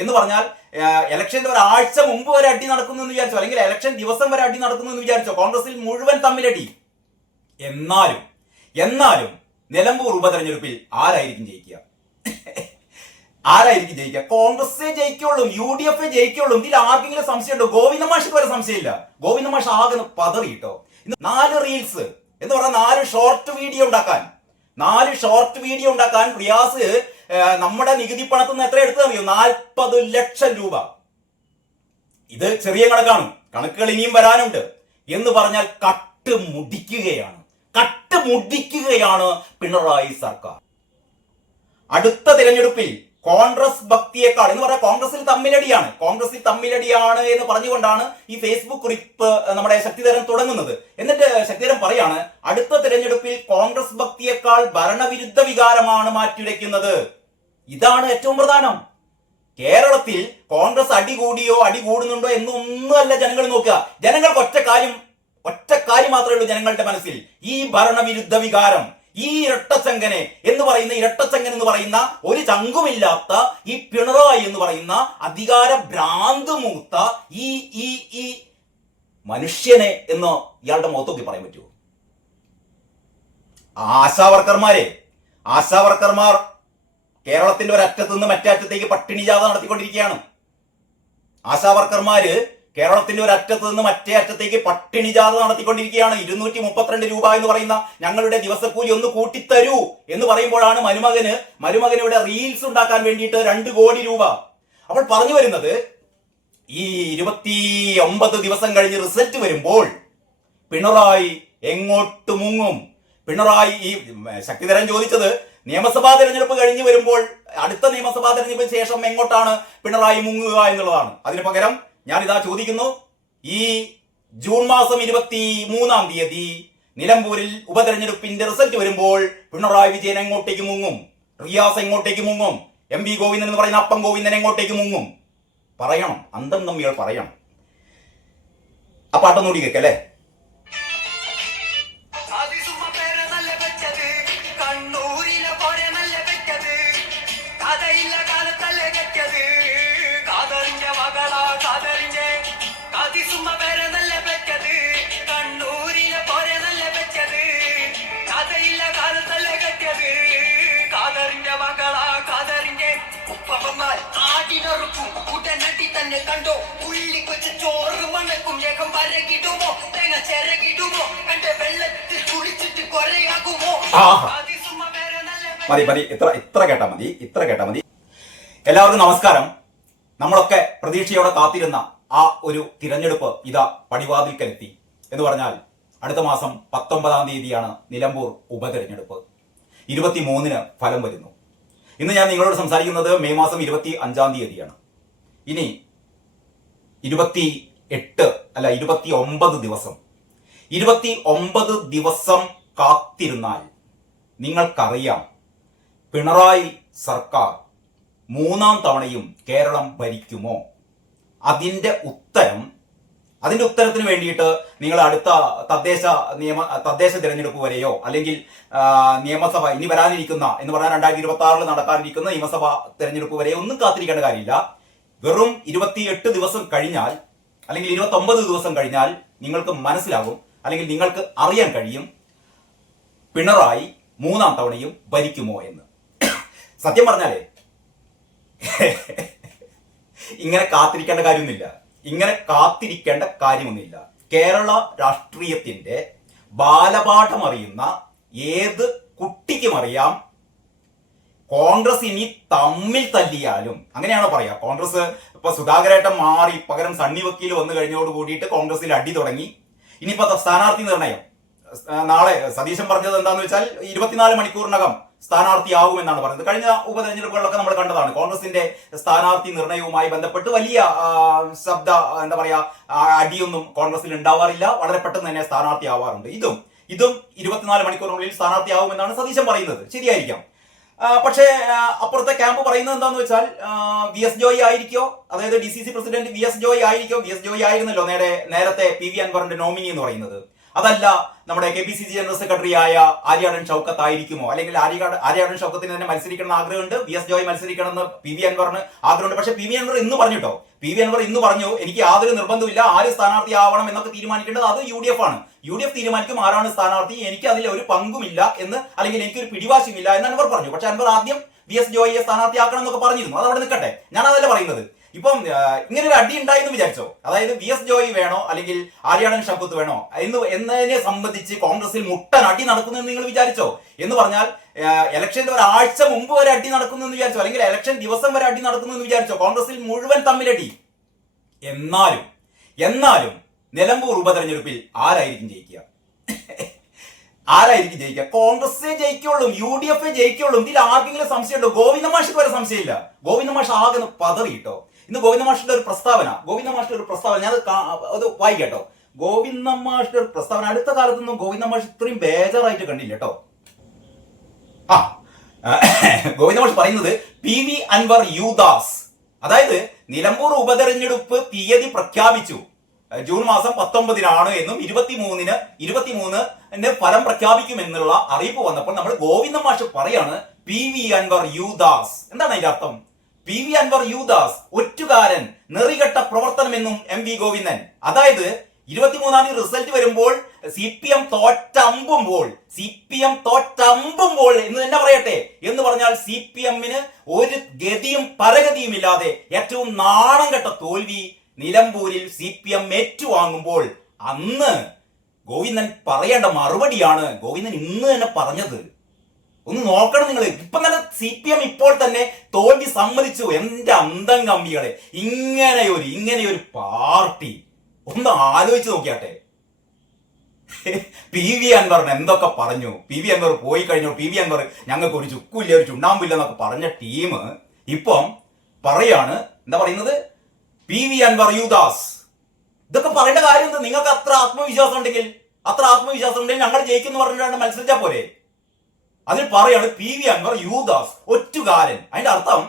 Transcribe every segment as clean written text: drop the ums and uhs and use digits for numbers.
എന്ന് പറഞ്ഞാൽ ഇലക്ഷന്റെ ഒരാഴ്ച മുമ്പ് വരെ അടി നടക്കുന്നു എന്ന് വിചാരിച്ചോ, അല്ലെങ്കിൽ ഇലക്ഷൻ ദിവസം വരെ അടി നടക്കുന്നു എന്ന് വിചാരിച്ചോ, കോൺഗ്രസിൽ മുഴുവൻ തമ്മിലടി. എന്നാലും നിലമ്പൂർ ഉപതെരഞ്ഞെടുപ്പിൽ ആരായിരിക്കും ജയിക്കുക? ആരായിരിക്കും ജയിക്കുക? കോൺഗ്രസേ ജയിക്കുള്ളൂ, UDF ജയിക്കുള്ളൂ. ഇതിൽ ആർക്കെങ്കിലും സംശയമുണ്ടോ? ഗോവിന്ദ മാഷിക്ക് വരെ സംശയമില്ല. ഗോവിന്ദ മാഷ് ആകെ പതറി കേട്ടോ. 4 റീൽസ് എന്ന് പറഞ്ഞാൽ 4 ഷോർട്ട് വീഡിയോ ഉണ്ടാക്കാൻ റിയാസ് നമ്മുടെ നികുതി പണത്തിൽ നിന്ന് എത്ര എടുത്തു അറിയോ? 40 ലക്ഷം രൂപ. ഇത് ചെറിയ കണക്കാണ്, കണക്കുകൾ ഇനിയും വരാനുണ്ട്. എന്ന് പറഞ്ഞാൽ കട്ടുമുടിക്കുകയാണ് പിണറായി സർക്കാർ. അടുത്ത തിരഞ്ഞെടുപ്പിൽ കോൺഗ്രസ് ഭക്തിയേക്കാൾ എന്ന് പറഞ്ഞാൽ കോൺഗ്രസിൽ തമ്മിലടിയാണ് എന്ന് പറഞ്ഞുകൊണ്ടാണ് ഈ ഫേസ്ബുക്ക് കുറിപ്പ് നമ്മുടെ ശക്തിധരൻ തുടങ്ങുന്നത്. എന്നിട്ട് ശക്തിധരൻ പറയാണ്, അടുത്ത തിരഞ്ഞെടുപ്പിൽ കോൺഗ്രസ് ഭക്തിയേക്കാൾ ഭരണവിരുദ്ധ വികാരമാണ് മാറ്റിവെക്കുന്നത്. ഇതാണ് ഏറ്റവും പ്രധാനം. കേരളത്തിൽ കോൺഗ്രസ് അടി കൂടുന്നുണ്ടോ എന്നൊന്നുമല്ല ജനങ്ങൾ നോക്കുക. ജനങ്ങൾക്ക് ഒറ്റ കാര്യം മാത്രമേ ഉള്ളൂ ജനങ്ങളുടെ മനസ്സിൽ. ഈ ഭരണവിരുദ്ധ വികാരം, ഈ ഇരട്ടച്ചങ്കൻ എന്ന് പറയുന്ന ഒരു ചങ്കുമില്ലാത്ത ഈ പിണറായി എന്ന് പറയുന്ന അധികാര ഭ്രാന്ത് മൂത്ത ഈ മനുഷ്യനെ എന്ന് ഇയാളുടെ മുഖത്തൊക്കെ പറയാൻ പറ്റുമോ? ആശാവർക്കർമാർ കേരളത്തിന്റെ ഒരറ്റത്ത് നിന്ന് മറ്റേ അറ്റത്തേക്ക് പട്ടിണി ജാഥ നടത്തിക്കൊണ്ടിരിക്കുകയാണ്. ആശാവർക്കർമാര് കേരളത്തിന്റെ ഒരു അറ്റത്ത് നിന്ന് മറ്റേ അറ്റത്തേക്ക് പട്ടിണി ജാഥ നടത്തിക്കൊണ്ടിരിക്കുകയാണ്. 232 രൂപ എന്ന് പറയുന്ന ഞങ്ങളുടെ ദിവസക്കൂലി ഒന്ന് കൂട്ടിത്തരൂ എന്ന് പറയുമ്പോഴാണ് മരുമകന് ഇവിടെ റീൽസ് ഉണ്ടാക്കാൻ വേണ്ടിയിട്ട് 2 കോടി രൂപ. അപ്പോൾ പറഞ്ഞു വരുന്നത്, ഈ 29 ദിവസം കഴിഞ്ഞ് റിസൾട്ട് വരുമ്പോൾ പിണറായി എങ്ങോട്ട് മുങ്ങും? പിണറായി ഈ ശക്തിധരൻ ചോദിച്ചത് നിയമസഭാ തെരഞ്ഞെടുപ്പ് കഴിഞ്ഞ് വരുമ്പോൾ, അടുത്ത നിയമസഭാ തെരഞ്ഞെടുപ്പിന് ശേഷം എങ്ങോട്ടാണ് പിണറായി മുങ്ങുക എന്നുള്ളതാണ്. അതിന് പകരം ഞാനിതാ ചോദിക്കുന്നു, ഈ ജൂൺ മാസം 23-ാം തീയതി നിലമ്പൂരിൽ ഉപതെരഞ്ഞെടുപ്പിന്റെ റിസൾട്ട് വരുമ്പോൾ പിണറായി വിജയൻ എങ്ങോട്ടേക്ക് മുങ്ങും? റിയാസ് എങ്ങോട്ടേക്ക് മുങ്ങും? MP ഗോവിന്ദൻ എന്ന് പറയുന്ന അപ്പം ഗോവിന്ദൻ എങ്ങോട്ടേക്ക് മുങ്ങും? പറയണം, അന്തം തമ്മികൾ പറയണം. ആ പാട്ടൊന്നുകൂടി കേൾക്കല്ലേ? കണ്ടോ ഉള്ളി കൊച്ചു ചോറ് മണക്കും രേഖം വരകിടുമോ തേങ്ങ ചിരകിടുമോ എന്റെ വെള്ളത്തിൽ കുളിച്ചിട്ട് കൊലയാകുമോ? മതി, ഇത്ര കേട്ടാ മതി. എല്ലാവർക്കും നമസ്കാരം. നമ്മളൊക്കെ പ്രതീക്ഷയോടെ കാത്തിരുന്ന ആ ഒരു തിരഞ്ഞെടുപ്പ് ഇതാ പടിവാതിൽക്കലെത്തി. എന്ന് പറഞ്ഞാൽ അടുത്ത മാസം 19-ാം തീയതിയാണ് നിലമ്പൂർ ഉപതെരഞ്ഞെടുപ്പ്. 23-ന് ഫലം വരുന്നു. ഇന്ന് ഞാൻ നിങ്ങളോട് സംസാരിക്കുന്നത് മെയ് മാസം 25-ാം തീയതിയാണ്. ഇനി 29 ദിവസം കാത്തിരുന്നാൽ നിങ്ങൾക്കറിയാം പിണറായി സർക്കാർ 3-ാം തവണയും കേരളം ഭരിക്കുമോ? അതിന്റെ ഉത്തരത്തിന് വേണ്ടിയിട്ട് നിങ്ങൾ അടുത്ത തദ്ദേശ തിരഞ്ഞെടുപ്പ് വരെയോ, അല്ലെങ്കിൽ നിയമസഭ ഇനി വരാനിരിക്കുന്ന എന്ന് പറഞ്ഞാൽ 2026-ൽ നടക്കാനിരിക്കുന്ന നിയമസഭാ തിരഞ്ഞെടുപ്പ് വരെയോ ഒന്നും കാത്തിരിക്കേണ്ട കാര്യമില്ല. വെറും 28 ദിവസം കഴിഞ്ഞാൽ, അല്ലെങ്കിൽ 29 ദിവസം കഴിഞ്ഞാൽ നിങ്ങൾക്ക് മനസ്സിലാകും, അല്ലെങ്കിൽ നിങ്ങൾക്ക് അറിയാൻ കഴിയും പിണറായി 3-ാം തവണയും ഭരിക്കുമോ എന്ന്. സത്യം പറഞ്ഞാലേ ഇങ്ങനെ കാത്തിരിക്കേണ്ട കാര്യമൊന്നുമില്ല. കേരള രാഷ്ട്രീയത്തിന്റെ ബാലപാഠം അറിയുന്ന ഏത് കുട്ടിക്കും അറിയാം, കോൺഗ്രസ് ഇനി തമ്മിൽ തല്ലിയാലും, അങ്ങനെയാണോ പറയാ, കോൺഗ്രസ് ഇപ്പൊ സുധാകരേട്ടൻ മാറി പകരം സണ്ണി വക്കീൽ വന്നു കഴിഞ്ഞോട് കൂടിയിട്ട് കോൺഗ്രസിൽ അടി തുടങ്ങി. ഇനിയിപ്പോ സ്ഥാനാർത്ഥി നിർണയം നാളെ സതീശൻ പറഞ്ഞത് എന്താന്ന് വെച്ചാൽ 24 മണിക്കൂറിനകം സ്ഥാനാർത്ഥിയാകുമെന്നാണ് പറഞ്ഞത്. കഴിഞ്ഞ ഉപതെരഞ്ഞെടുപ്പുകളിലൊക്കെ നമ്മൾ കണ്ടതാണ്. കോൺഗ്രസിന്റെ സ്ഥാനാർത്ഥി നിർണയവുമായി ബന്ധപ്പെട്ട് വലിയ അടിയൊന്നും കോൺഗ്രസിൽ ഉണ്ടാവാറില്ല. വളരെ പെട്ടെന്ന് തന്നെ സ്ഥാനാർത്ഥിയാവാറുണ്ട്. ഇതും 24 മണിക്കൂറിനുള്ളിൽ സ്ഥാനാർത്ഥിയാവുമെന്നാണ് സതീശൻ പറയുന്നത്. ശരിയായിരിക്കാം. പക്ഷേ അപ്പുറത്തെ ക്യാമ്പ് പറയുന്നത് എന്താന്ന് വെച്ചാൽ VS ജോയി ആയിരിക്കോ, അതായത് DCC പ്രസിഡന്റ് VS ജോയി ആയിരിക്കോ. VS ജോയി ആയിരുന്നല്ലോ നേരത്തെ PV അൻവറിന്റെ നോമിനി എന്ന് പറയുന്നത്. അതല്ല നമ്മുടെ KPCC ജനറൽ സെക്രട്ടറി ആയ ആര്യാടൻ ഷൗക്കത്ത് ആയിരിക്കുമോ? അല്ലെങ്കിൽ ആര്യാടൻ ഷൗക്കത്തിന് തന്നെ മത്സരിക്കണം എന്ന് ആഗ്രഹമുണ്ട്, VS ജോയ് മത്സരിക്കണം എന്ന് PV അൻവറിന് ആഗ്രഹമുണ്ട്. പക്ഷെ PV അൻവർ ഇന്ന് പറഞ്ഞിട്ടോ, PV അൻവർ ഇന്ന് പറഞ്ഞു എനിക്ക് യാതൊരു നിർബന്ധമില്ല, ആര് സ്ഥാനാർത്ഥി ആവണം എന്നൊക്കെ തീരുമാനിക്കേണ്ടത് അത് UDF ആണ്. UDF തീരുമാനിക്കും ആരാണ് സ്ഥാനാർത്ഥി, എനിക്ക് അതിൽ ഒരു പങ്കുമില്ല എന്ന്, അല്ലെങ്കിൽ എനിക്കൊരു പിടിവാശിയുമില്ല എന്ന് അൻവർ പറഞ്ഞു. പക്ഷെ അൻവർ ആദ്യം VS ജോയിയെ സ്ഥാനാർത്ഥിയാക്കണം എന്നൊക്കെ പറഞ്ഞിരുന്നു. അത് അവിടെ നിൽക്കട്ടെ, ഞാൻ അതല്ല പറയുന്നത്. ഇപ്പം ഇങ്ങനെ ഒരു അടി ഉണ്ടായി എന്ന് വിചാരിച്ചോ, അതായത് VS ജോയി വേണോ അല്ലെങ്കിൽ ആര്യാടൻ ഷൗക്കത്ത് വേണോ എന്നതിനെ സംബന്ധിച്ച് കോൺഗ്രസിൽ മുട്ടൻ അടി നടക്കുന്നെന്ന് നിങ്ങൾ വിചാരിച്ചോ? എന്ന് പറഞ്ഞാൽ ഇലക്ഷന്റെ ഒരാഴ്ച മുമ്പ് വരെ അടി നടക്കുന്നെന്ന് വിചാരിച്ചോ, അല്ലെങ്കിൽ ഇലക്ഷൻ ദിവസം വരെ അടി നടക്കുന്നെന്ന് വിചാരിച്ചോ? കോൺഗ്രസിൽ മുഴുവൻ തമ്മിലടി. എന്നാലും നിലമ്പൂർ ഉപതെരഞ്ഞെടുപ്പിൽ ആരായിരിക്കും ജയിക്കുക? ആരായിരിക്കും ജയിക്കുക? കോൺഗ്രസേ ജയിക്കുള്ളൂ, UDF ജയിക്കുള്ളൂ. ഇതിൽ ആർക്കെങ്കിലും സംശയമുണ്ടോ? ഗോവിന്ദ മാഷിക്ക് വരെ സംശയമില്ല. ഗോവിന്ദ മാഷ് ആകെ പതറി കേട്ടോ. ഇന്ന് ഗോവിന്ദ മാഷിന്റെ ഒരു പ്രസ്താവന, ഞാൻ അത് വായിക്കട്ടോ. ഗോവിന്ദ മാഷിന്റെ ഒരു പ്രസ്താവന അടുത്ത കാലത്തൊന്നും ഗോവിന്ദ മാഷ് ഇത്രയും ബേജാറായിട്ട് കണ്ടില്ല കേട്ടോ. ഗോവിന്ദ മാഷ് പറയുന്നത് PV അൻവർ യുദാസ്, അതായത് നിലമ്പൂർ ഉപതെരഞ്ഞെടുപ്പ് തീയതി പ്രഖ്യാപിച്ചു, ജൂൺ മാസം 19 എന്നും 23 ഫലം പ്രഖ്യാപിക്കുമെന്നുള്ള അറിയിപ്പ് വന്നപ്പോൾ നമ്മൾ ഗോവിന്ദ മാഷ് പറയാണ് PV അൻവർ യുദാസ്. എന്താണ് അതിന്റെ അർത്ഥം? PV Anwar യുദാസ്, ഒറ്റുകാരൻ, നെറികെട്ട പ്രവർത്തനമെന്നും MV Govindan. അതായത് 23 റിസൾട്ട് വരുമ്പോൾ CPM തോറ്റമ്പുമ്പോൾ എന്ന് തന്നെ പറയട്ടെ, എന്ന് പറഞ്ഞാൽ CPM-ന് ഒരു ഗതിയും പരഗതിയും ഇല്ലാതെ ഏറ്റവും നാണം കെട്ട തോൽവി നിലമ്പൂരിൽ CPM ഏറ്റുവാങ്ങുമ്പോൾ അന്ന് ഗോവിന്ദൻ പറയേണ്ട മറുപടിയാണ് ഗോവിന്ദൻ ഇന്ന് തന്നെ പറഞ്ഞത്. ഒന്ന് നോക്കണം നിങ്ങൾ. ഇപ്പം തന്നെ CPM ഇപ്പോൾ തന്നെ തോൽവി സമ്മതിച്ചു. എന്റെ അന്തം കമ്പികളെ, ഇങ്ങനെയൊരു പാർട്ടി ഒന്ന് ആലോചിച്ച് നോക്കിയാട്ടെ. PV അൻവറിന് എന്തൊക്കെ പറഞ്ഞു. PV അൻവർ പോയി കഴിഞ്ഞു, PV അൻവർ ഞങ്ങൾക്ക് ഒരു ചുക്കുമില്ല, ഒരു ചുണ്ണാമ്പില്ല എന്നൊക്കെ പറഞ്ഞ ടീം ഇപ്പം പറയാണ്, എന്താ പറയുന്നത്? PV അൻവർ യുദാസ്. ഇതൊക്കെ പറയേണ്ട കാര്യം എന്താ? നിങ്ങൾക്ക് അത്ര ആത്മവിശ്വാസം ഉണ്ടെങ്കിൽ ഞങ്ങൾ ജയിക്കുന്നു പറഞ്ഞിട്ടാണ് മത്സരിച്ചാൽ പോരെ. അതിൽ പറയാണ് PV അൻവർ യുദാസ്, ഒറ്റുകാരൻ. അതിന്റെ അർത്ഥം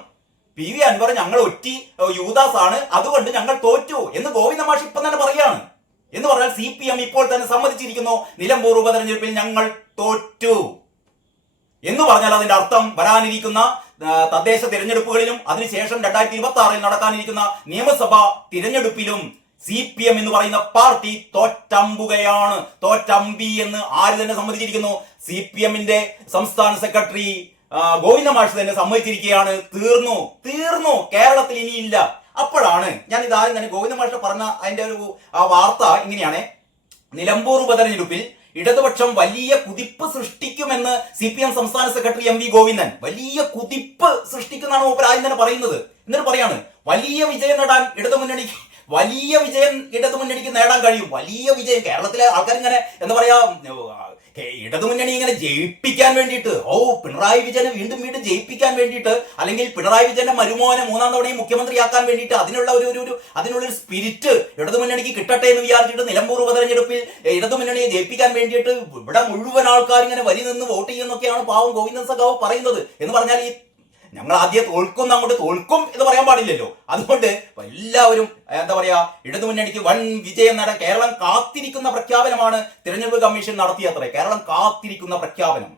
PV അൻവർ ഞങ്ങൾ യുദാസ് ആണ്, അതുകൊണ്ട് ഞങ്ങൾ തോറ്റു എന്ന് ഗോവിന്ദ മാഷ് ഇപ്പം തന്നെ പറയാണ്. എന്ന് പറഞ്ഞാൽ CPM ഇപ്പോൾ തന്നെ സമ്മതിച്ചിരിക്കുന്നു നിലമ്പൂർ ഉപതെരഞ്ഞെടുപ്പിൽ ഞങ്ങൾ തോറ്റു എന്ന് പറഞ്ഞാൽ അതിന്റെ അർത്ഥം വരാനിരിക്കുന്ന തദ്ദേശ തിരഞ്ഞെടുപ്പുകളിലും അതിനുശേഷം 2026 നടക്കാനിരിക്കുന്ന നിയമസഭാ തിരഞ്ഞെടുപ്പിലും CPM എന്ന് പറയുന്ന പാർട്ടി തോറ്റമ്പി എന്ന് ആര് തന്നെ സമ്മതിച്ചിരിക്കുന്നു? CPM-ന്റെ സംസ്ഥാന സെക്രട്ടറി ഗോവിന്ദ മാഷ് തന്നെ സമ്മതിച്ചിരിക്കുകയാണ്. തീർന്നു, കേരളത്തിൽ ഇനിയില്ല. അപ്പോഴാണ് ഞാൻ ഇതാരും തന്നെ ഗോവിന്ദ മാഷ് പറഞ്ഞ അതിന്റെ ഒരു വാർത്ത ഇങ്ങനെയാണ്: നിലമ്പൂർ ഉപതെരഞ്ഞെടുപ്പിൽ ഇടതുപക്ഷം വലിയ കുതിപ്പ് സൃഷ്ടിക്കുമെന്ന് CPM സംസ്ഥാന സെക്രട്ടറി MV ഗോവിന്ദൻ. വലിയ കുതിപ്പ് സൃഷ്ടിക്കുന്നതാണ് മൂപ്പർ ആദ്യം തന്നെ പറയുന്നത്. എന്നിട്ട് പറയാണ് വലിയ വിജയം നേടാൻ ഇടതുമുന്നണിക്ക് നേടാൻ കഴിയും. വലിയ വിജയം കേരളത്തിലെ ആൾക്കാർ ഇങ്ങനെ എന്താ പറയാ, ഇടതുമുന്നണി ഇങ്ങനെ ജയിപ്പിക്കാൻ വേണ്ടിയിട്ട്, പിണറായി വിജയനെ വീണ്ടും ജയിപ്പിക്കാൻ വേണ്ടിയിട്ട്, അല്ലെങ്കിൽ പിണറായി വിജയന്റെ മരുമോനെ 3ാം തവണയും മുഖ്യമന്ത്രിയാക്കാൻ വേണ്ടിയിട്ട് അതിനുള്ളൊരു സ്പിരിറ്റ് ഇടതുമുന്നണിക്ക് കിട്ടട്ടെ എന്ന് വിചാരിച്ചിട്ട് നിലമ്പൂർ ഉപതെരഞ്ഞെടുപ്പിൽ ഇടതുമുന്നണിയെ ജയിപ്പിക്കാൻ വേണ്ടിയിട്ട് ഇവിടെ മുഴുവൻ ആൾക്കാർ ഇങ്ങനെ വരി നിന്ന് വോട്ട് ചെയ്യുന്നൊക്കെയാണ് പാവം ഗോവിന്ദൻ സഖാവ് പറയുന്നത്. എന്ന് പറഞ്ഞാൽ ഈ ഞങ്ങൾ ആദ്യം അങ്ങോട്ട് തോൽക്കും എന്ന് പറയാൻ പാടില്ലല്ലോ. അതുകൊണ്ട് എല്ലാവരും എന്താ പറയാ, ഇടതുമുന്നണിക്ക് വൻ വിജയം നേടാൻ കേരളം കാത്തിരിക്കുന്ന പ്രഖ്യാപനമാണ് തിരഞ്ഞെടുപ്പ് കമ്മീഷൻ നടത്തിയത്രേ. കേരളം കാത്തിരിക്കുന്ന പ്രഖ്യാപനം.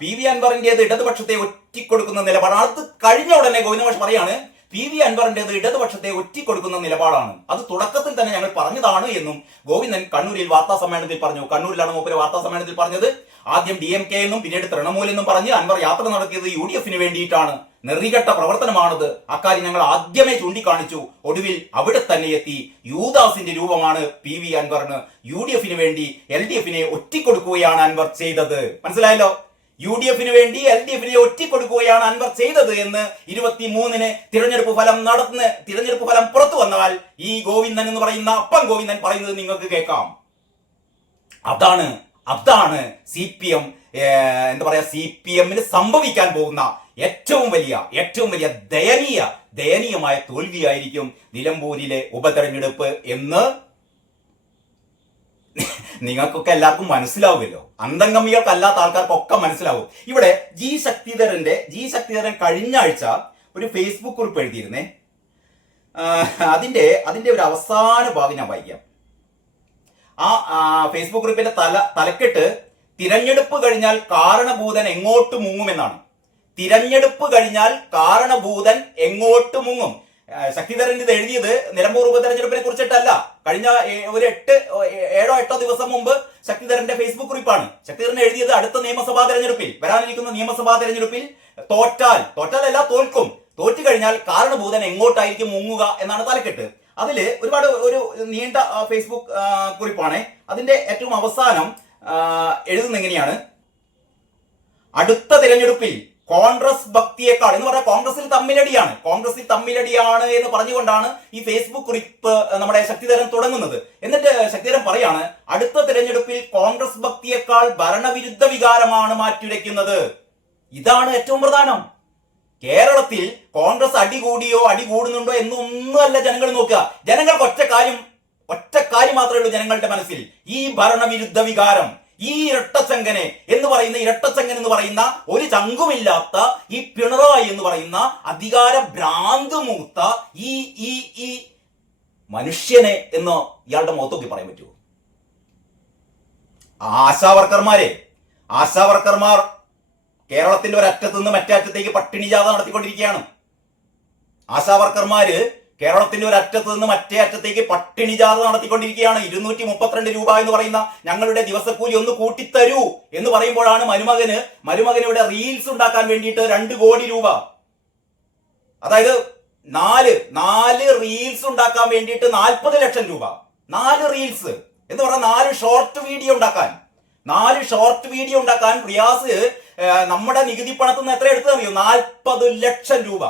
PV അൻവറിന്റേത് ഇടതുപക്ഷത്തെ ഒറ്റിക്കൊടുക്കുന്ന നിലപാടാണ്. അത് കഴിഞ്ഞ ഉടനെ ഗോവിന്ദ മാഷ് പറയാണ് PV അൻവറിന്റേത് ഇടതുപക്ഷത്തെ ഒറ്റിക്കൊടുക്കുന്ന നിലപാടാണ്. അത് തുടക്കത്തിൽ തന്നെ ഞങ്ങൾ പറഞ്ഞതാണ് എന്നും ഗോവിന്ദൻ കണ്ണൂരിൽ വാർത്താ സമ്മേളനത്തിൽ പറഞ്ഞു. കണ്ണൂരിലാണ് മൂപ്പര് വാർത്താ സമ്മേളനത്തിൽ പറഞ്ഞത്. ആദ്യം DMK എന്നും പിന്നീട് തൃണമൂൽ എന്നും പറഞ്ഞ് അൻവർ യാത്ര നടത്തിയത് UDF-ന് വേണ്ടിയിട്ടാണ്. നെറികെട്ട പ്രവർത്തനമാണത്. അക്കാര്യം ഞങ്ങൾ ആദ്യമേ ചൂണ്ടിക്കാണിച്ചു. ഒടുവിൽ അവിടെ തന്നെ എത്തി. യുദാസിന്റെ രൂപമാണ് PV അൻവറിന്. UDF-ന് വേണ്ടി LDF-നെ ഒറ്റിക്കൊടുക്കുകയാണ് അൻവർ ചെയ്തത്. മനസ്സിലായല്ലോ? UDF-ന് വേണ്ടി LDF-നെ ഒറ്റിക്കൊടുക്കുകയാണ് അൻവർ ചെയ്തത് എന്ന് 23-ന് തിരഞ്ഞെടുപ്പ് ഫലം പുറത്തു വന്നാൽ ഈ ഗോവിന്ദൻ എന്ന് പറയുന്ന അപ്പൻ ഗോവിന്ദൻ പറയുന്നത് നിങ്ങൾക്ക് കേൾക്കാം. അതാണ് CPM എന്താ പറയാ, CPM-ന് സംഭവിക്കാൻ പോകുന്ന ഏറ്റവും വലിയ ദയനീയമായ തോൽവിയായിരിക്കും നിലമ്പൂരിലെ ഉപതെരഞ്ഞെടുപ്പ് എന്ന് നിങ്ങൾക്കൊക്കെ എല്ലാവർക്കും മനസ്സിലാവുമല്ലോ. അന്തംഗമികൾക്ക് അല്ലാത്ത ആൾക്കാർക്കൊക്കെ മനസ്സിലാവും. ഇവിടെ ജി ശക്തിധരൻ കഴിഞ്ഞ ആഴ്ച ഒരു ഫേസ്ബുക്ക് കുറിപ്പ് എഴുതിയിരുന്നേ. അതിന്റെ ഒരു അവസാന ഭാഗം ഞാൻ വായിക്കാം. ഫേസ്ബുക്ക് ഗ്രൂപ്പിന്റെ തലക്കെട്ട് തിരഞ്ഞെടുപ്പ് കഴിഞ്ഞാൽ കാരണഭൂതൻ എങ്ങോട്ട് മുങ്ങുമെന്നാണ്. തിരഞ്ഞെടുപ്പ് കഴിഞ്ഞാൽ കാരണഭൂതൻ എങ്ങോട്ട് മുങ്ങും. ശക്തിധരൻ ഇത് എഴുതിയത് നിലമ്പൂർ ഉപതെരഞ്ഞെടുപ്പിനെ കുറിച്ചിട്ടല്ല. കഴിഞ്ഞ ഒരു 7-8 ദിവസം മുമ്പ് ശക്തിധരന്റെ ഫേസ്ബുക്ക് കുറിപ്പാണ്. ശക്തിധരൻ എഴുതിയത് അടുത്ത നിയമസഭാ തെരഞ്ഞെടുപ്പിൽ, വരാനിരിക്കുന്ന നിയമസഭാ തെരഞ്ഞെടുപ്പിൽ തോറ്റാലല്ല തോൽക്കും, തോറ്റു കഴിഞ്ഞാൽ കാരണഭൂതൻ എങ്ങോട്ടായിരിക്കും മുങ്ങുക എന്നാണ് തലക്കെട്ട്. അതിൽ ഒരുപാട് ഒരു നീണ്ട ഫേസ്ബുക്ക് കുറിപ്പാണ്. അതിന്റെ ഏറ്റവും അവസാനം എഴുതുന്ന എങ്ങനെയാണ്: അടുത്ത തിരഞ്ഞെടുപ്പിൽ കോൺഗ്രസ് ഭക്തിയേക്കാൾ എന്ന് പറഞ്ഞാൽ കോൺഗ്രസിൽ തമ്മിലടിയാണ് എന്ന് പറഞ്ഞുകൊണ്ടാണ് ഈ ഫേസ്ബുക്ക് കുറിപ്പ് നമ്മുടെ ശക്തിധരൻ തുടങ്ങുന്നത്. എന്നിട്ട് ശക്തിധരൻ പറയാണ്, അടുത്ത തിരഞ്ഞെടുപ്പിൽ കോൺഗ്രസ് ഭക്തിയേക്കാൾ ഭരണവിരുദ്ധ വികാരമാണ് മാറ്റുരയ്ക്കുന്നത്. ഇതാണ് ഏറ്റവും പ്രധാനം. കേരളത്തിൽ കോൺഗ്രസ് അടികൂടിയോ അടികൂടുന്നുണ്ടോ എന്നൊന്നുമല്ല ജനങ്ങൾ നോക്കുക. ജനങ്ങൾക്ക് ഒറ്റ കാര്യം മാത്രമേ ഉള്ളൂ ജനങ്ങളുടെ മനസ്സിൽ: ഈ ഭരണവിരുദ്ധ വികാരം, ഈ ഇരട്ടച്ചങ്കൻ എന്ന് പറയുന്ന ഒരു ചങ്കുമില്ലാത്ത ഈ പിണറായി എന്ന് പറയുന്ന അധികാര ഭ്രാന്ത് മൂത്ത ഈ മനുഷ്യനെ എന്ന് ഇയാളുടെ മുഖത്തൊക്കെ പറയാൻ പറ്റുമോ? ആശാവർക്കർമാർ കേരളത്തിന്റെ ഒരറ്റത്ത് നിന്ന് മറ്റേ അറ്റത്തേക്ക് പട്ടിണി ജാഥ നടത്തിക്കൊണ്ടിരിക്കുകയാണ്. ആശാവർക്കർമാര് കേരളത്തിന്റെ ഒരറ്റത്ത് നിന്ന് മറ്റേ അറ്റത്തേക്ക് പട്ടിണി ജാഥ നടത്തിക്കൊണ്ടിരിക്കുകയാണ്. 232 രൂപ എന്ന് പറയുന്ന ഞങ്ങളുടെ ദിവസക്കൂലി ഒന്ന് കൂട്ടിത്തരൂ എന്ന് പറയുമ്പോഴാണ് മരുമകനിവിടെ റീൽസ് ഉണ്ടാക്കാൻ വേണ്ടിയിട്ട് 2 കോടി രൂപ, അതായത് 4 റീൽസ് ഉണ്ടാക്കാൻ വേണ്ടിയിട്ട് 40 ലക്ഷം രൂപ. 4 റീൽസ് എന്ന് പറഞ്ഞാൽ 4 ഷോർട്ട് വീഡിയോ ഉണ്ടാക്കാൻ റിയാസ് നമ്മുടെ നികുതി പണത്തിൽ നിന്ന് എത്ര എടുത്തു അറിയോ? 40 ലക്ഷം രൂപ.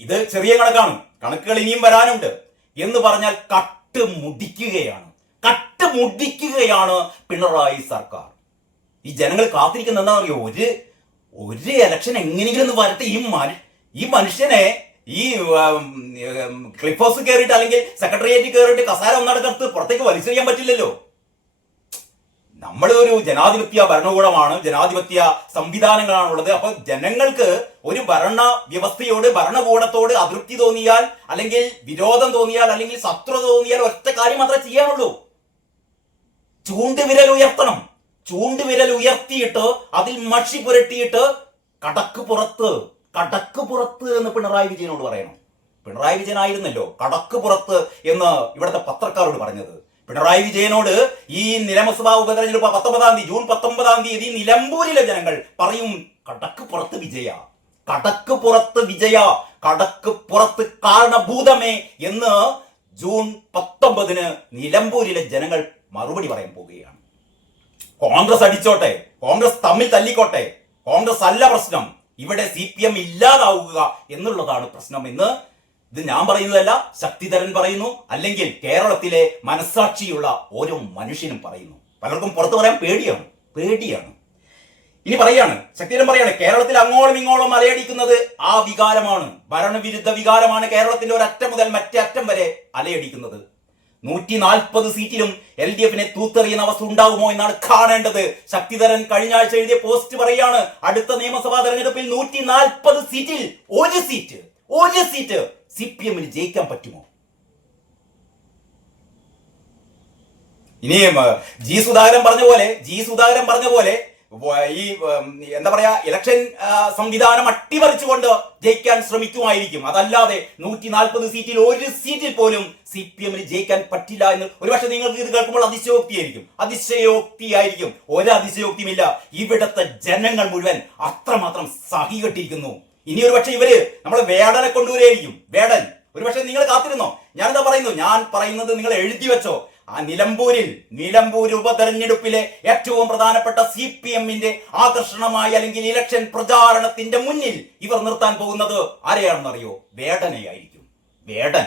ഇത് ചെറിയ കണക്കുകൾ ഇനിയും വരാനുണ്ട് എന്ന് പറഞ്ഞാൽ കട്ട് മുടിക്കുകയാണ് പിണറായി സർക്കാർ. ഈ ജനങ്ങൾ കാത്തിരിക്കുന്ന എന്താ അറിയോ? ഒരു ഇലക്ഷൻ എങ്ങനെയെങ്കിലും വരട്ടെ, ഈ മനുഷ്യനെ ഈ ക്ലിഫ് ഹൗസ് കയറിയിട്ട് അല്ലെങ്കിൽ സെക്രട്ടേറിയറ്റ് കയറിയിട്ട് കസാര ഒന്നടക്കത്ത് പുറത്തേക്ക് വലിച്ചെറിയാൻ പറ്റില്ലല്ലോ. നമ്മൾ ഒരു ജനാധിപത്യ ഭരണകൂടമാണ്, ജനാധിപത്യ സംവിധാനങ്ങളാണുള്ളത്. അപ്പൊ ജനങ്ങൾക്ക് ഒരു ഭരണ വ്യവസ്ഥയോട്, ഭരണകൂടത്തോട് അതൃപ്തി തോന്നിയാൽ, അല്ലെങ്കിൽ വിരോധം തോന്നിയാൽ, അല്ലെങ്കിൽ ശത്രുത തോന്നിയാൽ ഒറ്റ കാര്യം മാത്രമേ ചെയ്യാനുള്ളൂ: ചൂണ്ടുവിരൽ ഉയർത്തിയിട്ട് അതിൽ മഷി പുരട്ടിയിട്ട് കടക്ക് പുറത്ത് എന്ന് പിണറായി വിജയനോട് പറയണം. പിണറായി വിജയൻ ആയിരുന്നല്ലോ കടക്ക് പുറത്ത് എന്ന് ഇവിടുത്തെ പത്രക്കാരോട് പറഞ്ഞത്. പിണറായി വിജയനോട് ഈ നിയമസഭാ ഉപതെരഞ്ഞെടുപ്പ് ജൂൺ 19 തീയതി നിലമ്പൂരിലെ ജനങ്ങൾ പറയും: കടക്ക് പുറത്ത് കാരണഭൂതമേ എന്ന് ജൂൺ 19 നിലമ്പൂരിലെ ജനങ്ങൾ മറുപടി പറയാൻ പോവുകയാണ്. കോൺഗ്രസ് അടിച്ചോട്ടെ, കോൺഗ്രസ് തമ്മിൽ തല്ലിക്കോട്ടെ, കോൺഗ്രസ് അല്ല പ്രശ്നം, ഇവിടെ CPM ഇല്ലാതാവുക എന്നുള്ളതാണ് പ്രശ്നം എന്ന് ഇത് ഞാൻ പറയുന്നതല്ല, ശക്തിധരൻ പറയുന്നു, അല്ലെങ്കിൽ കേരളത്തിലെ മനസ്സാക്ഷിയുള്ള ഓരോ മനുഷ്യനും പറയുന്നു. പലർക്കും പുറത്തു പറയാൻ പേടിയാണ്. ഇനി ശക്തിധരൻ പറയാണ്, കേരളത്തിൽ അങ്ങോളം ഇങ്ങോളം അലയടിക്കുന്നത് ആ വികാരമാണ്, ഭരണവിരുദ്ധ വികാരമാണ് കേരളത്തിന്റെ ഒരറ്റം മുതൽ മറ്റേ അറ്റം വരെ അലയടിക്കുന്നത്. 140 സീറ്റിലും LDF തൂത്തെറിയുന്ന അവസ്ഥ ഉണ്ടാകുമോ എന്നാണ് കാണേണ്ടത്. ശക്തിധരൻ കഴിഞ്ഞ ആഴ്ച എഴുതിയ പോസ്റ്റ് പറയാണ്, അടുത്ത നിയമസഭാ തെരഞ്ഞെടുപ്പിൽ 140 സീറ്റിൽ ഒരു സീറ്റ് CPM ജയിക്കാൻ പറ്റുമോ? ഇനിയും ജി സുധാകരൻ പറഞ്ഞ പോലെ ഈ എന്താ പറയാ, ഇലക്ഷൻ സംവിധാനം അട്ടിമറിച്ചുകൊണ്ട് ജയിക്കാൻ ശ്രമിക്കുമായിരിക്കും. അതല്ലാതെ 140 സീറ്റിൽ ഒരു സീറ്റിൽ പോലും CPM ജയിക്കാൻ പറ്റില്ല എന്ന് ഒരുപക്ഷെ നിങ്ങൾക്ക് ഇത് കേൾക്കുമ്പോൾ അതിശയോക്തിയായിരിക്കും. ഒരതിശയോക്തിയുമില്ല. ഇവിടത്തെ ജനങ്ങൾ മുഴുവൻ അത്രമാത്രം സഹികെട്ടിരിക്കുന്നു. ഇനി ഒരു പക്ഷെ ഇവര് നമ്മളെ വേടനെ കൊണ്ടുവരികയായിരിക്കും. വേടൻ ഒരുപക്ഷെ നിങ്ങൾ കാത്തിരുന്നോ? ഞാൻ പറയുന്നത് നിങ്ങൾ എഴുതി വെച്ചോ. ആ നിലമ്പൂർ ഉപതെരഞ്ഞെടുപ്പിലെ ഏറ്റവും പ്രധാനപ്പെട്ട CPM ആകർഷണമായി, അല്ലെങ്കിൽ ഇലക്ഷൻ പ്രചാരണത്തിന്റെ മുന്നിൽ ഇവർ നിർത്താൻ പോകുന്നത് ആരെയാണെന്നറിയോ? വേടനെയായിരിക്കും. വേടൻ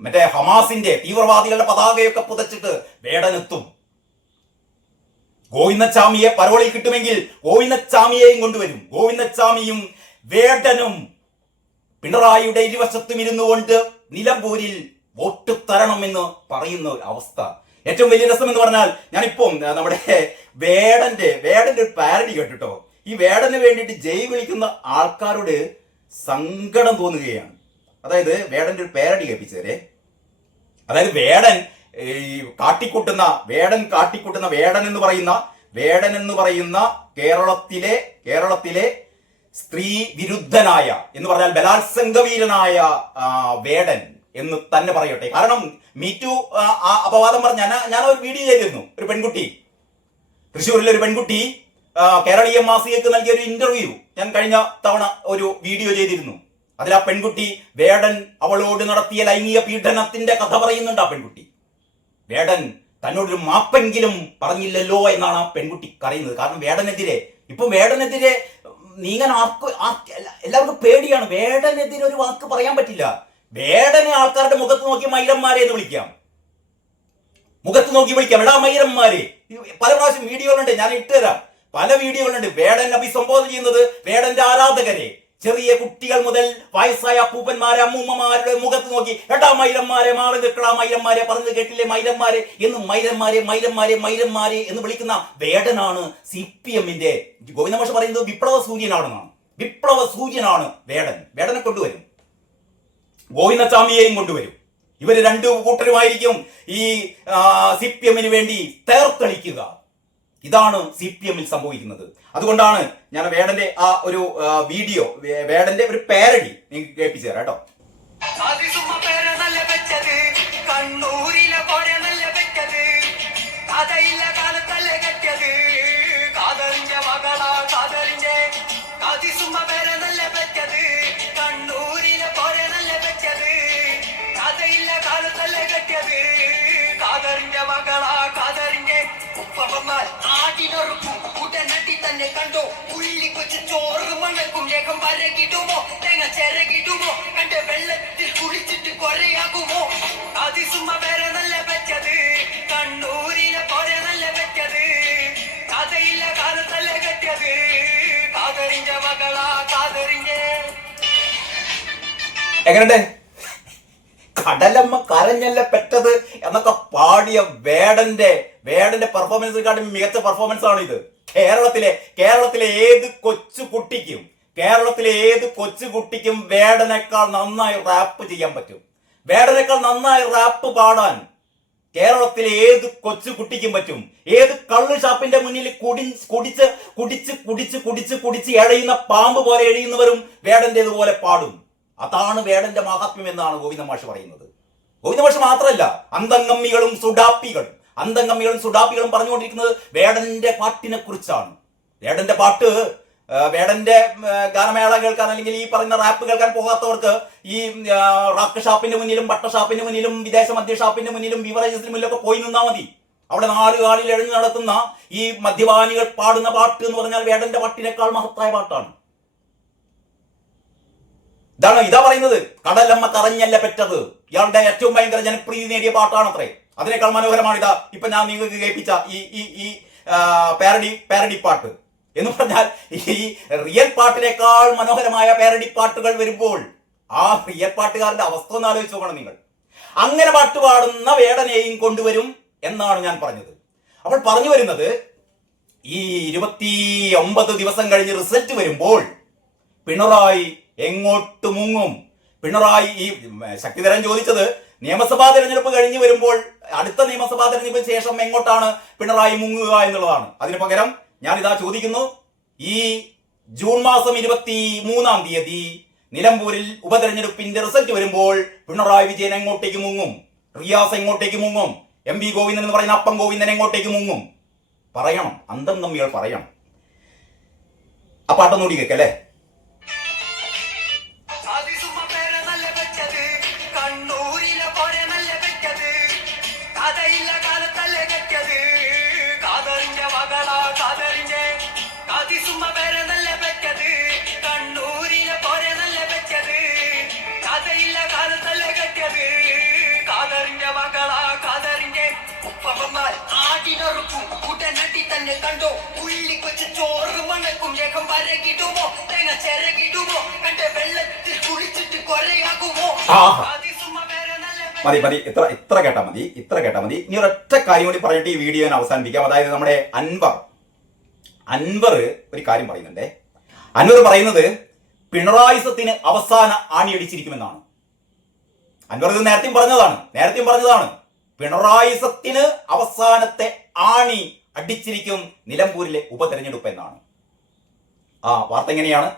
മറ്റേ ഹമാസിന്റെ തീവ്രവാദികളുടെ പതാകയൊക്കെ പുതച്ചിട്ട് വേടനെത്തും. ഗോവിന്ദച്ചാമിയെ പരോളിൽ കിട്ടുമെങ്കിൽ ഗോവിന്ദച്ചാമിയെയും കൊണ്ടുവരും. ഗോവിന്ദച്ചാമിയും വേടനും പിണറായിയുടെ ഇരുവശത്തും ഇരുന്നു കൊണ്ട് നിലമ്പൂരിൽ വോട്ട് തരണമെന്ന് പറയുന്ന അവസ്ഥ. ഏറ്റവും വലിയ രസം എന്ന് പറഞ്ഞാൽ, ഞാനിപ്പം നമ്മുടെ വേടന്റെ ഒരു പാരഡി കേട്ടിട്ടോ. ഈ വേടന് വേണ്ടിയിട്ട് ജയ് വിളിക്കുന്ന ആൾക്കാരോട് സങ്കടം തോന്നുകയാണ്. അതായത് വേടന്റെ ഒരു പാരഡി കേൾപ്പിച്ചേരെ. അതായത് വേടൻ ഈ കാട്ടിക്കൂട്ടുന്ന വേടൻ എന്ന് പറയുന്ന കേരളത്തിലെ സ്ത്രീ വിരുദ്ധനായ എന്ന് പറഞ്ഞാൽ ബലാത്സംഗവീരനായ വേടൻ എന്ന് തന്നെ പറയട്ടെ. കാരണം മീറ്റു അപവാദം പറഞ്ഞ ഞാൻ ഒരു വീഡിയോ ചെയ്തിരുന്നു. ഒരു പെൺകുട്ടി, തൃശ്ശൂരിലെ ഒരു പെൺകുട്ടി കേരളീയ മാസികക്ക് നൽകിയ ഒരു ഇന്റർവ്യൂ ഞാൻ കഴിഞ്ഞ തവണ ഒരു വീഡിയോ ചെയ്തിരുന്നു. അതിൽ ആ പെൺകുട്ടി വേടൻ അവളോട് നടത്തിയ ലൈംഗിക പീഡനത്തിന്റെ കഥ പറയുന്നുണ്ട്. ആ പെൺകുട്ടി വേടൻ തന്നോടൊരു മാപ്പെങ്കിലും പറഞ്ഞില്ലല്ലോ എന്നാണ് ആ പെൺകുട്ടി കരയുന്നത്. കാരണം വേടനെതിരെ നീങ്ങാൻ എല്ലാവർക്കും പേടിയാണ്. വേടനെതിരെ ഒരു വാക്ക് പറയാൻ പറ്റില്ല. വേടനെ ആൾക്കാരുടെ മുഖത്ത് നോക്കി മൈരന്മാരെ എന്ന് വിളിക്കാം, എടാ മൈരന്മാരെ. പല പ്രാവശ്യം വീഡിയോകളുണ്ട്, ഞാൻ ഇട്ടുതരാം. പല വീഡിയോകളുണ്ട്. വേടൻ അഭിസംബോധന ചെയ്യുന്നത് വേടന്റെ ആരാധകരെ, ചെറിയ കുട്ടികൾ മുതൽ വയസ്സായ അപ്പൂപ്പന്മാരെ അമ്മൂമ്മമാരുടെ മുഖത്ത് നോക്കി എടാ മൈരന്മാരെ, മാറി നിൽക്കടാ മൈരന്മാരെ, പറഞ്ഞു കേട്ടില്ലേ മൈരന്മാരെ എന്ന് മൈരന്മാരെ എന്ന് വിളിക്കുന്ന വേടനാണ് CPM-ന്റെ. ഗോവിന്ദമാഷ് പറയുന്നത് വിപ്ലവ സൂര്യനാണ് വേടനെ കൊണ്ടുവരും, ഗോവിന്ദസ്വാമിയെയും കൊണ്ടുവരും. ഇവര് രണ്ടു കൂട്ടരുമായിരിക്കും ഈ CPM-ന് വേണ്ടി തേർത്തളിക്കുക. ഇതാണ് CPM-ൽ സംഭവിക്കുന്നത്. അതുകൊണ്ടാണ് ഞാൻ വേടന്റെ ആ ഒരു വീഡിയോ, വേടന്റെ ഒരു പാരഡി നിങ്ങൾക്ക് കേൾപ്പിച്ചു തരാം കേട്ടോ. ഉടനടി തന്നെ കണ്ടോ ഉള്ളിക്കൊച്ച് ചോറ് മണക്കും ലേഖം വരകിടുമോ തേങ്ങ ചിരകിടുമോ കണ്ട് വെള്ളത്തിൽ കുളിച്ചിട്ട് കൊറയാകുമോ അതിസുമ പേരെ നല്ല പറ്റത് കണ്ണൂരിനെ പോലെ നല്ല പറ്റത് കഥയില്ല കാലത്തല്ല കെട്ടിയത് കാതറിന്റെ മകളാ കാതറിന്റെ. എങ്ങനെയുണ്ട്? കടലമ്മ കരഞ്ഞല്ല പെറ്റത് എന്നൊക്കെ പാടിയ വേടന്റെ പെർഫോമൻസിനെക്കാട്ടും മികച്ച പെർഫോമൻസ് ആണ് ഇത്. കേരളത്തിലെ ഏത് കൊച്ചുകുട്ടിക്കും വേടനേക്കാൾ നന്നായി റാപ്പ് ചെയ്യാൻ പറ്റും. വേടനേക്കാൾ നന്നായി റാപ്പ് പാടാൻ കേരളത്തിലെ ഏത് കൊച്ചുകുട്ടിക്കും പറ്റും. ഏത് കള്ള് ഷാപ്പിന്റെ മുന്നിൽ കുടിച്ച് എഴയുന്ന പാമ്പ് പോലെ എഴയുന്നവരും വേടന്റേതുപോലെ പാടും. അതാണ് വേടന്റെ മഹാത്മ്യം എന്നാണ് ഗോവിന്ദമാഷ് പറയുന്നത്. ഗോവിന്ദമാഷ് മാത്രമല്ല, അന്തംഗമ്മികളും സുഡാപ്പികളും പറഞ്ഞുകൊണ്ടിരിക്കുന്നത് വേടന്റെ പാട്ടിനെ കുറിച്ചാണ്. വേടന്റെ പാട്ട്, വേടന്റെ ഗാനമേള കേൾക്കാൻ അല്ലെങ്കിൽ ഈ പറയുന്ന റാപ്പ് കേൾക്കാൻ പോകാത്തവർക്ക് ഈ റാക്ക് ഷാപ്പിന്റെ മുന്നിലും ബട്ട ഷാപ്പിന്റെ മുന്നിലും വിദേശ മദ്യ ഷാപ്പിന്റെ മുന്നിലും ബിവറേജസിന് മുന്നിലൊക്കെ പോയി നിന്നാൽ മതി. അവിടെ നാലുകാലിൽ എഴഞ്ഞു നടത്തുന്ന ഈ മദ്യപാനികൾ പാടുന്ന പാട്ട് എന്ന് പറഞ്ഞാൽ വേടന്റെ പാട്ടിനേക്കാൾ മഹത്തായ പാട്ടാണ്. ഇതാ പറയുന്നത്. കടലമ്മ കറഞ്ഞല്ല പെറ്റത് ഇയാളുടെ ഏറ്റവും ഭയങ്കര ജനപ്രീതി നേടിയ പാട്ടാണ് അത്രേ. അതിനേക്കാൾ മനോഹരമാണ് ഇതാ ഇപ്പൊ ഞാൻ നിങ്ങൾക്ക് കേൾപ്പിച്ച ഈ പാരഡി പാട്ട് എന്ന് പറഞ്ഞാൽ ഈ റിയൽ പാട്ടിനേക്കാൾ മനോഹരമായ പാരഡി പാട്ടുകൾ വരുമ്പോൾ ആ റിയൽ പാട്ടുകാരുടെ അവസ്ഥ ഒന്ന് ആലോചിച്ച് നോക്കണം നിങ്ങൾ. അങ്ങനെ പാട്ട് പാടുന്ന വേടനെയും കൊണ്ടുവരും എന്നാണ് ഞാൻ പറഞ്ഞത്. അപ്പോൾ പറഞ്ഞു വരുന്നത്, ഈ 29 ദിവസം കഴിഞ്ഞ് റിസൾട്ട് വരുമ്പോൾ പിണറായി എങ്ങോട്ട് മുങ്ങും? പിണറായി ഈ ശക്തിധരൻ ചോദിച്ചത് നിയമസഭാ തെരഞ്ഞെടുപ്പ് കഴിഞ്ഞ് വരുമ്പോൾ അടുത്ത നിയമസഭാ തെരഞ്ഞെടുപ്പിന് ശേഷം എങ്ങോട്ടാണ് പിണറായി മുങ്ങുക എന്നുള്ളതാണ്. അതിന് പകരം ഞാനിതാ ചോദിക്കുന്നു, ഈ ജൂൺ മാസം 23-ാം തീയതി നിലമ്പൂരിൽ ഉപതെരഞ്ഞെടുപ്പിന്റെ റിസൾട്ട് വരുമ്പോൾ പിണറായി വിജയൻ എങ്ങോട്ടേക്ക് മുങ്ങും? റിയാസ് എങ്ങോട്ടേക്ക് മുങ്ങും? MP ഗോവിന്ദൻ എന്ന് പറയുന്ന അപ്പം ഗോവിന്ദൻ എങ്ങോട്ടേക്ക് മുങ്ങും? പറയണം, അന്തം തമ്മികൾ പറയണം. ആ പാട്ടൊന്നുകൂടി കേൾക്കല്ലേ. ഉടനടി തന്നെ കണ്ടോ ഉള്ളിക്കൊച്ച് ചോറ് മണക്കും ലേഖം വരകിടുമോ തേങ്ങ ചിരകിടുമോ കണ്ട് വെള്ളത്തിൽ കുളിച്ചിട്ട് കൊറയാകുമോ. മതി ഇത്ര കേട്ടാ മതി. ഇനി ഒരൊറ്റ കാര്യം കൂടി പറഞ്ഞിട്ട് ഈ വീഡിയോ ഞാൻ അവസാനിപ്പിക്കാം. അതായത് നമ്മുടെ അൻവർ ഒരു കാര്യം പറയുന്നുണ്ടേ. അൻവർ പറയുന്നത് പിണറായിസത്തിന് അവസാന ആണിയടിച്ചിരിക്കുമെന്നാണ്. അൻവർ ഇത് നേരത്തെയും പറഞ്ഞതാണ്. പിണറായിസത്തിന് അവസാനത്തെ ആണി അടിച്ചിരിക്കും നിലമ്പൂരിലെ ഉപതെരഞ്ഞെടുപ്പ് എന്നാണ്. ആ വാർത്ത എങ്ങനെയാണ്?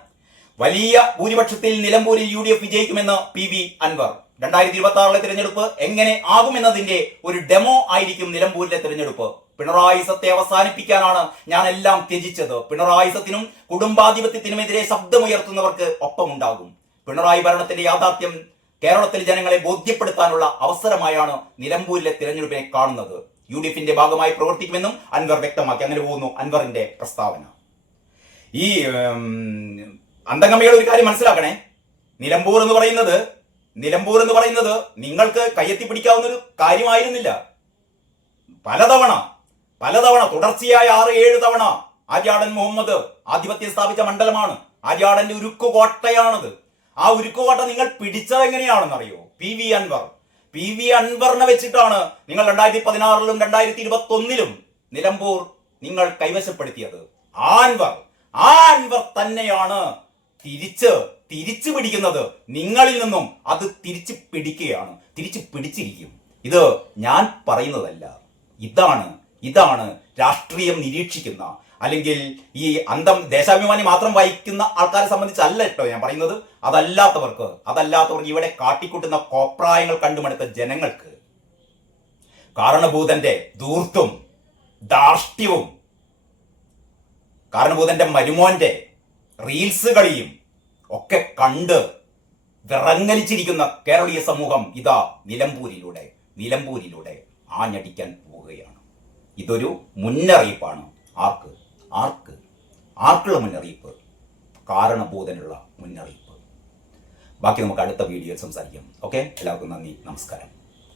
വലിയ ഭൂരിപക്ഷത്തിൽ നിലമ്പൂരിൽ UDF വിജയിക്കുമെന്ന് PV അൻവർ. 2026 തിരഞ്ഞെടുപ്പ് എങ്ങനെ ആകുമെന്നതിന്റെ ഒരു ഡെമോ ആയിരിക്കും നിലമ്പൂരിലെ തിരഞ്ഞെടുപ്പ്. പിണറായിസത്തെ അവസാനിപ്പിക്കാനാണ് ഞാൻ എല്ലാം ത്യജിച്ചത്. പിണറായിസത്തിനും കുടുംബാധിപത്യത്തിനുമെതിരെ ശബ്ദമുയർത്തുന്നവർക്ക് ഒപ്പമുണ്ടാകും. പിണറായി ഭരണത്തിന്റെ യാഥാർത്ഥ്യം കേരളത്തിലെ ജനങ്ങളെ ബോധ്യപ്പെടുത്താനുള്ള അവസരമായാണ് നിലമ്പൂരിലെ തിരഞ്ഞെടുപ്പിനെ കാണുന്നത്. UDFന്റെ ഭാഗമായി പ്രവർത്തിക്കുമെന്നും അൻവർ വ്യക്തമാക്കി. അങ്ങനെ പോകുന്നു അൻവറിന്റെ പ്രസ്താവന. ഈ അന്തംഗമികൾ ഒരു കാര്യം മനസ്സിലാക്കണേ. നിലമ്പൂർ എന്ന് പറയുന്നത് നിങ്ങൾക്ക് കയ്യെത്തി പിടിക്കാവുന്ന ഒരു കാര്യമായിരുന്നില്ല. പലതവണ തുടർച്ചയായ 6-7 തവണ ആര്യാടൻ മുഹമ്മദ് ആധിപത്യം സ്ഥാപിച്ച മണ്ഡലമാണ്. ആര്യാടന്റെ ഉരുക്കുകോട്ടയാണത്. ആ ഉരുക്കുകോട്ട നിങ്ങൾ പിടിച്ചത് എങ്ങനെയാണെന്നറിയോ? PV അൻവറിനെ വെച്ചിട്ടാണ് നിങ്ങൾ 2016-ലും 2021-ലും നിലമ്പൂർ നിങ്ങൾ കൈവശപ്പെടുത്തിയത്. ആ അൻവർ തന്നെയാണ് തിരിച്ചു പിടിക്കുന്നത്. നിങ്ങളിൽ നിന്നും അത് തിരിച്ചു പിടിച്ചിരിക്കും. ഇത് ഞാൻ പറയുന്നതല്ല. ഇതാണ് രാഷ്ട്രീയം നിരീക്ഷിക്കുന്ന, അല്ലെങ്കിൽ ഈ ദേശാഭിമാനി മാത്രം വായിക്കുന്ന ആൾക്കാരെ സംബന്ധിച്ചല്ല കേട്ടോ ഞാൻ പറയുന്നത്. അതല്ലാത്തവർക്ക് ഇവിടെ കാട്ടിക്കൂട്ടുന്ന കോപ്രായങ്ങൾ കണ്ടുമടുത്ത ജനങ്ങൾക്ക്, കാരണഭൂതന്റെ ധൂർത്തും ധാർഷ്ട്യവും കാരണഭൂതന്റെ മരുമോന്റെ റീൽസ് കളിയും ഒക്കെ കണ്ട് വിറങ്ങലിച്ചിരിക്കുന്ന കേരളീയ സമൂഹം ഇതാ നിലമ്പൂരിലൂടെ ആഞ്ഞടിക്കാൻ പോവുകയാണ്. ഇതൊരു മുന്നറിയിപ്പാണ്. ആർക്കുള്ള മുന്നറിയിപ്പ്? കാരണഭൂതനുള്ള മുന്നറിയിപ്പ്. ബാക്കി നമുക്ക് അടുത്ത വീഡിയോയിൽ സംസാരിക്കാം. ഓക്കെ, എല്ലാവർക്കും നന്ദി, നമസ്കാരം.